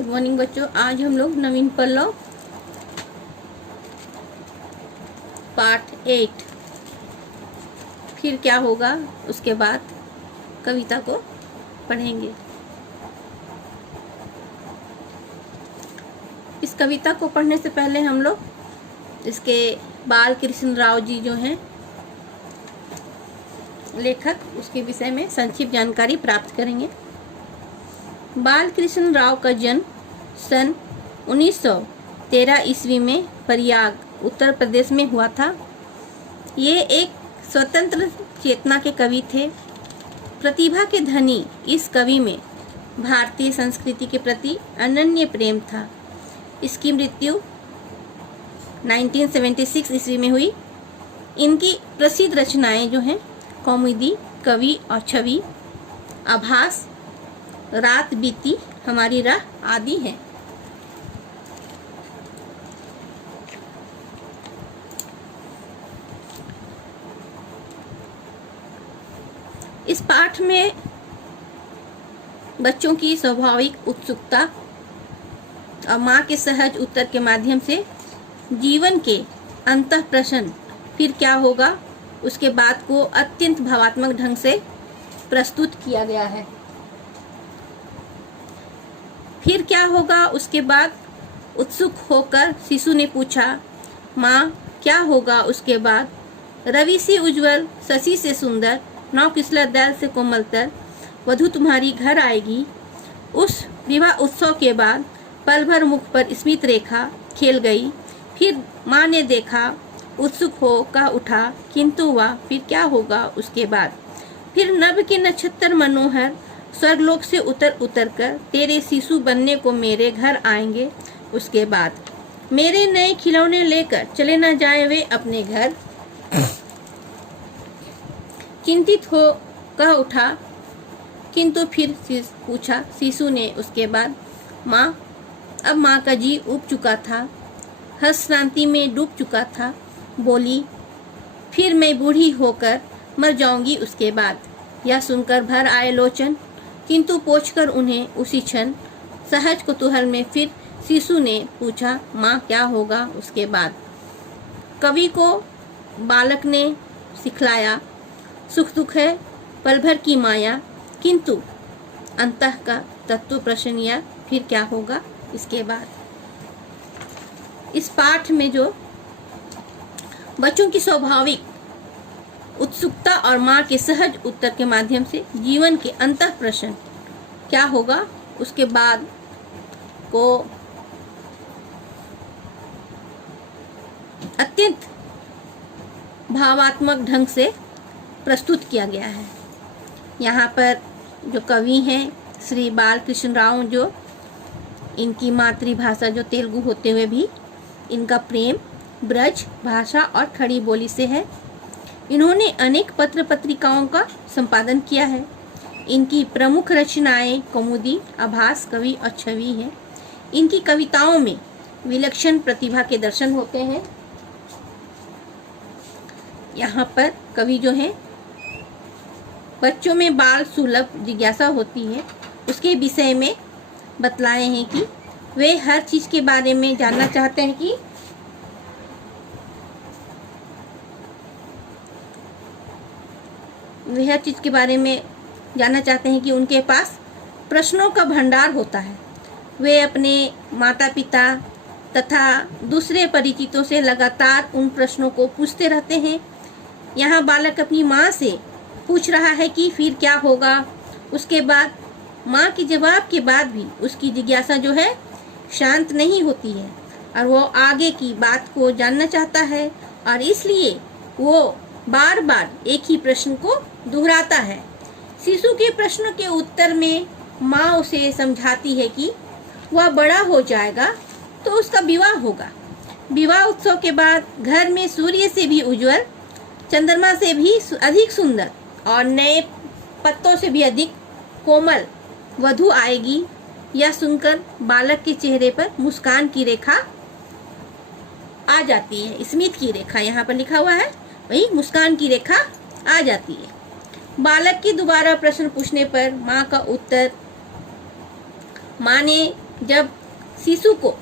Good morning बच्चों। आज हम लोग नवीन पल्लव पार्ट 8 फिर क्या होगा उसके बाद कविता को पढ़ेंगे। इस कविता को पढ़ने से पहले हम लोग इसके बाल कृष्ण राव जी जो हैं लेखक, उसके विषय में संक्षिप्त जानकारी प्राप्त करेंगे। बाल कृष्ण राव का जन्म सन 1913 ईस्वी में प्रयाग उत्तर प्रदेश में हुआ था। ये एक स्वतंत्र चेतना के कवि थे। प्रतिभा के धनी इस कवि में भारतीय संस्कृति के प्रति अनन्य प्रेम था। इसकी मृत्यु 1976 ईस्वी में हुई। इनकी प्रसिद्ध रचनाएं जो हैं कौमुदी, कवि और छवि, आभास, रात बीती, हमारी राह आदि हैं। इस पाठ में बच्चों की स्वाभाविक उत्सुकता और माँ के सहज उत्तर के माध्यम से जीवन के अंतः प्रश्न फिर क्या होगा उसके बाद को अत्यंत भावात्मक ढंग से प्रस्तुत किया गया है। फिर क्या होगा उसके बाद उत्सुक होकर शिशु ने पूछा, माँ क्या होगा उसके बाद? रवि से उज्जवल, शशि से सुंदर, नौ किसला दैल से कोमलतर, वधु तुम्हारी घर आएगी। उस विवाह उत्सव के बाद पल भर मुख पर स्मित रेखा खेल गई। फिर माँ ने देखा, उत्सुक हो कह उठा, किंतु वह फिर क्या होगा उसके बाद? फिर नभ के नक्षत्र मनोहर स्वर्गलोक से उतर कर तेरे शिशु बनने को मेरे घर आएंगे। उसके बाद मेरे नए खिलौने लेकर चले न जाए वे अपने घर। चिंतित हो कह उठा, किंतु फिर पूछा शिशु ने उसके बाद, माँ? अब माँ का जी उब चुका था, हर्ष शांति में डूब चुका था। बोली, फिर मैं बूढ़ी होकर मर जाऊंगी उसके बाद। यह सुनकर भर आए लोचन, किंतु पोंछकर उन्हें उसी क्षण सहज कुतूहल में फिर शिशु ने पूछा, माँ क्या होगा उसके बाद? कवि को बालक ने सिखलाया, सुख दुख है पल भर की माया, किंतु अंतः का तत्व प्रश्न या फिर क्या होगा इसके बाद। इस पाठ में जो बच्चों की स्वाभाविक उत्सुकता और माँ के सहज उत्तर के माध्यम से जीवन के अंतः प्रश्न क्या होगा उसके बाद को अत्यंत भावात्मक ढंग से प्रस्तुत किया गया है। यहाँ पर जो कवि हैं श्री बाल कृष्ण राव, जो इनकी मातृभाषा जो तेलुगु होते हुए भी इनका प्रेम ब्रज भाषा और खड़ी बोली से है। इन्होंने अनेक पत्र पत्रिकाओं का संपादन किया है। इनकी प्रमुख रचनाएं कौमुदी, आभास, कवि और छवि हैं। इनकी कविताओं में विलक्षण प्रतिभा के दर्शन होते हैं। यहाँ पर कवि जो हैं बच्चों में बाल सुलभ जिज्ञासा होती है उसके विषय में बतलाए हैं कि वे हर चीज के बारे में जानना चाहते हैं कि उनके पास प्रश्नों का भंडार होता है। वे अपने माता पिता तथा दूसरे परिचितों से लगातार उन प्रश्नों को पूछते रहते हैं। यहाँ बालक अपनी माँ से पूछ रहा है कि फिर क्या होगा उसके बाद। माँ के जवाब के बाद भी उसकी जिज्ञासा जो है शांत नहीं होती है और वो आगे की बात को जानना चाहता है और इसलिए वो बार बार एक ही प्रश्न को दोहराता है। शिशु के प्रश्न के उत्तर में माँ उसे समझाती है कि वह बड़ा हो जाएगा तो उसका विवाह होगा। विवाह उत्सव के बाद घर में सूर्य से भी उज्जवल, चंद्रमा से भी अधिक सुंदर और नए पत्तों से भी अधिक कोमल वधु आएगी। यह सुनकर बालक के चेहरे पर मुस्कान की रेखा आ जाती है। स्मित की रेखा यहाँ पर लिखा हुआ है, वही मुस्कान की रेखा आ जाती है। बालक की दोबारा प्रश्न पूछने पर माँ का उत्तर, माँ ने जब शिशु को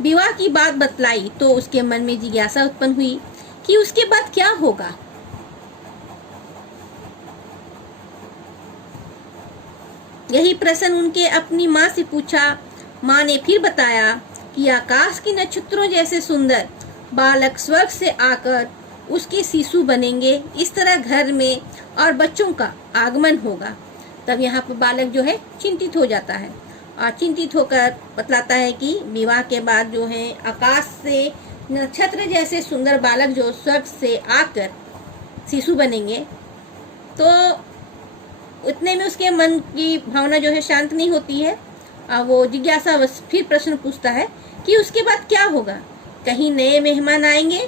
विवाह की बात बतलाई तो उसके मन में जिज्ञासा उत्पन्न हुई कि उसके बाद क्या होगा। यही प्रश्न उनके अपनी माँ से पूछा। माँ ने फिर बताया कि आकाश के नक्षत्रों जैसे सुंदर बालक स्वर्ग से आकर उसके शिशु बनेंगे। इस तरह घर में और बच्चों का आगमन होगा। तब यहाँ पर बालक जो है चिंतित हो जाता है और चिंतित होकर बतलाता है कि विवाह के बाद जो है आकाश से नक्षत्र जैसे सुंदर बालक जो स्वर्ग से आकर शिशु बनेंगे। तो उतने में उसके मन की भावना जो है शांत नहीं होती है और वो जिज्ञासा फिर प्रश्न पूछता है कि उसके बाद क्या होगा। कहीं नए मेहमान आएंगे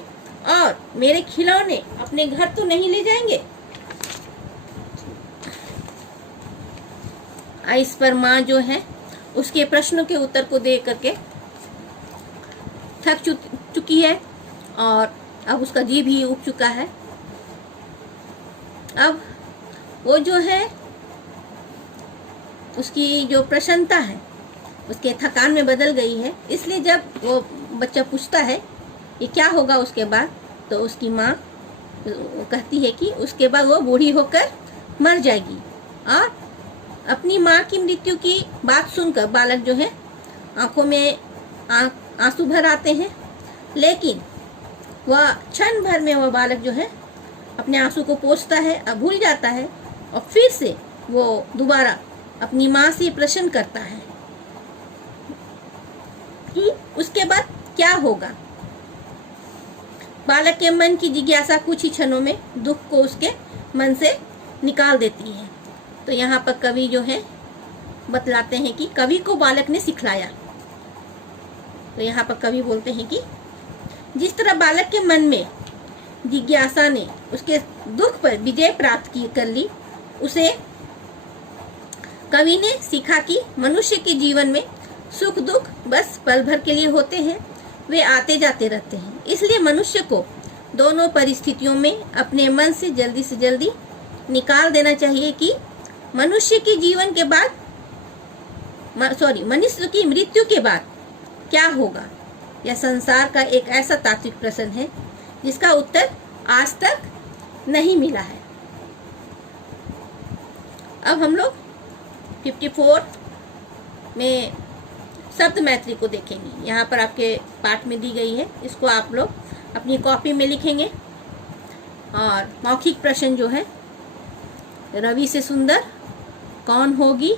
और मेरे खिलौने अपने घर तो नहीं ले जाएंगे। इस पर माँ जो है उसके प्रश्नों के उत्तर को दे करके थक चुकी है और अब उसका जी भी उब चुका है। अब वो जो है उसकी जो प्रसन्नता है उसके थकान में बदल गई है। इसलिए जब वो बच्चा पूछता है ये क्या होगा उसके बाद, तो उसकी माँ कहती है कि उसके बाद वो बूढ़ी होकर मर जाएगी। और अपनी माँ की मृत्यु की बात सुनकर बालक जो है आंखों में आंसू भर आते हैं, लेकिन वह क्षण भर में वह बालक जो है अपने आंसू को पोंछता है और भूल जाता है और फिर से वो दोबारा अपनी माँ से प्रश्न करता है कि उसके बाद क्या होगा। बालक के मन की जिज्ञासा कुछ ही क्षणों में दुख को उसके मन से निकाल देती है। तो यहाँ पर कवि जो है बतलाते हैं कि कवि को बालक ने सिखलाया। तो यहाँ पर कवि बोलते हैं कि जिस तरह बालक के मन में जिज्ञासा ने उसके दुख पर विजय प्राप्त कर ली, उसे कवि ने सीखा कि मनुष्य के जीवन में सुख दुख बस पल भर के लिए होते हैं, वे आते जाते रहते हैं। इसलिए मनुष्य को दोनों परिस्थितियों में अपने मन से जल्दी निकाल देना चाहिए कि मनुष्य के जीवन के बाद मनुष्य की मृत्यु के बाद क्या होगा। यह संसार का एक ऐसा तात्विक प्रश्न है जिसका उत्तर आज तक नहीं मिला है। अब हम लोग 54 में शब्द मैत्री को देखेंगे। यहाँ पर आपके पाठ में दी गई है, इसको आप लोग अपनी कॉपी में लिखेंगे। और मौखिक प्रश्न जो है, रवि से सुंदर कौन होगी?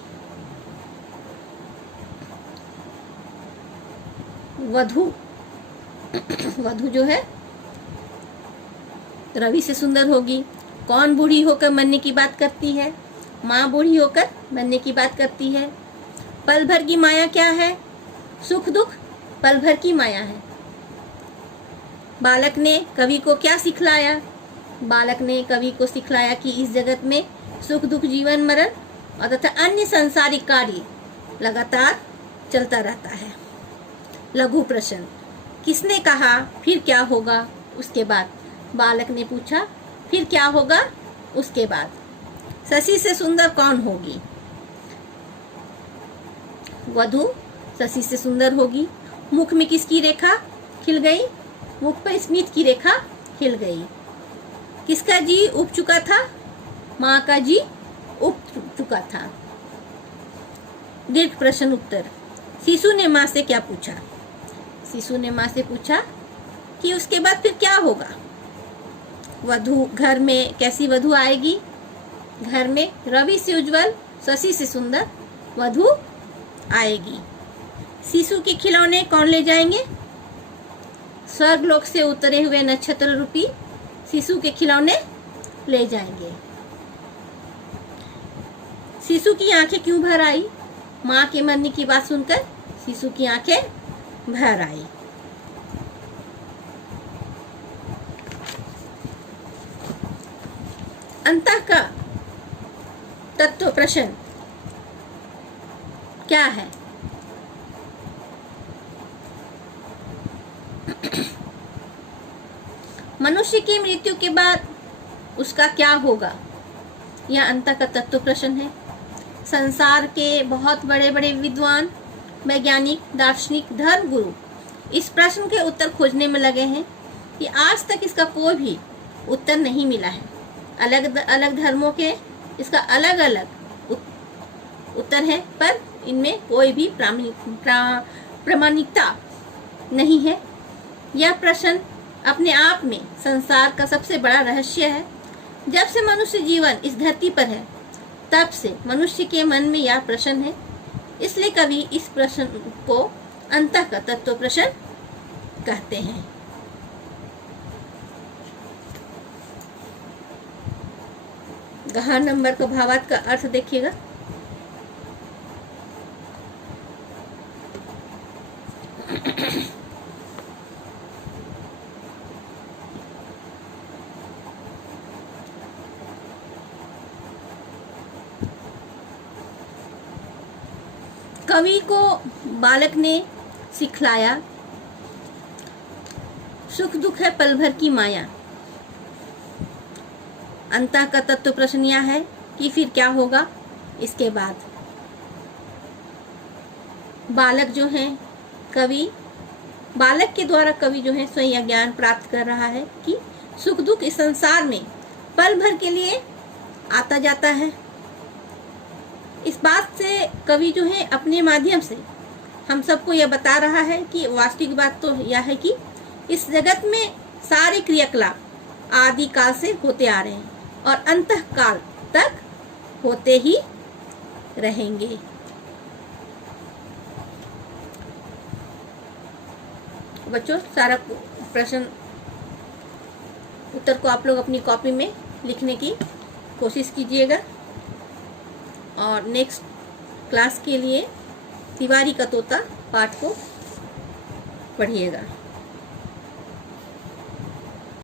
वधु वधु जो है रवि से सुंदर होगी। कौन बूढ़ी होकर मरने की बात करती है? माँ बूढ़ी होकर मरने की बात करती है। पल भर की माया क्या है? सुख दुख पल भर की माया है। बालक ने कवि को क्या सिखलाया? बालक ने कवि को सिखलाया कि इस जगत में सुख दुख जीवन मरण और तथा अन्य सांसारिक कार्य लगातार चलता रहता है। लघु प्रश्न, किसने कहा फिर क्या होगा उसके बाद? बालक ने पूछा फिर क्या होगा उसके बाद? शशि से सुंदर कौन होगी? वधु शशि से सुंदर होगी। मुख में किसकी रेखा खिल गई? मुख पर स्मित की रेखा खिल गई। किसका जी उब चुका था? माँ का जी उब चुका था। दीर्घ प्रश्न उत्तर। शिशु ने माँ से क्या पूछा? शिशु ने माँ से पूछा कि उसके बाद फिर क्या होगा। वधु, घर में कैसी वधु आएगी? घर में रवि से उज्जवल शशि से सुंदर वधु आएगी। शिशु के खिलौने कौन ले जाएंगे? स्वर्गलोक से उतरे हुए नक्षत्र रूपी शिशु के खिलौने ले जाएंगे। शिशु की आंखें क्यों भर आई? माँ के मरने की बात सुनकर शिशु की आंखें भर आई। अंतः का तत्व प्रश्न क्या है? मनुष्य की मृत्यु के बाद उसका क्या होगा? यह अंतः का तत्व प्रश्न है। संसार के बहुत बड़े बड़े विद्वान, वैज्ञानिक, दार्शनिक, धर्म गुरु इस प्रश्न के उत्तर खोजने में लगे हैं कि आज तक इसका कोई भी उत्तर नहीं मिला है। अलग अलग धर्मों के इसका अलग अलग उत्तर है, पर इनमें कोई भी प्रामाणिकता नहीं है। यह प्रश्न अपने आप में संसार का सबसे बड़ा रहस्य है। जब से मनुष्य जीवन इस धरती पर है, तब से मनुष्य के मन में यह प्रश्न है। इसलिए कवि इस प्रश्न को अंतः का तत्व प्रश्न कहते हैं। गहन नंबर का भावार्थ का अर्थ देखिएगा। कवि को बालक ने सिखलाया, सुख दुख है पल भर की माया। अंतः का तत्व प्रश्न यह है कि फिर क्या होगा इसके बाद। बालक जो है कवि, बालक के द्वारा कवि जो है स्वयं यह ज्ञान प्राप्त कर रहा है कि सुख दुख इस संसार में पल भर के लिए आता जाता है। इस बात से कवि जो है अपने माध्यम से हम सबको यह बता रहा है कि वास्तविक बात तो यह है कि इस जगत में सारे क्रियाकलाप आदि काल से होते आ रहे हैं और अंतः काल तक होते ही रहेंगे। बच्चों, सारा प्रश्न उत्तर को आप लोग अपनी कॉपी में लिखने की कोशिश कीजिएगा और नेक्स्ट क्लास के लिए तिवारी का तोता पाठ को पढ़िएगा।